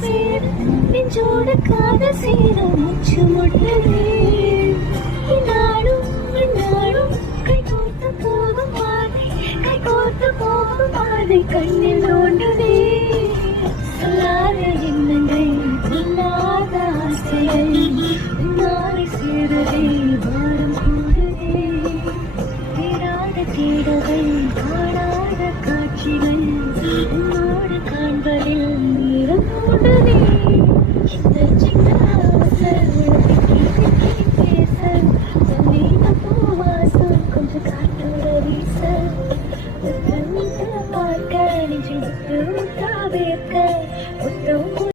சேர நெஞ்சோடு காதல் சேர மூச்சு முட்டுதே நாடும் நாடும் கை கோர்த்து போகும் பாதை கை கோர்த்து போகும் பாதை கண்ணில் தோன்றுதே சொல்லாத எண்ணங்கள் சொல்லாத ஆசைகள் மாறி சேருதே வாரம் கூடுதே தேடாத தேடகள் காணாத காட்சிகள் உன்னோடு காண்பதில் நேரம் கூடுதே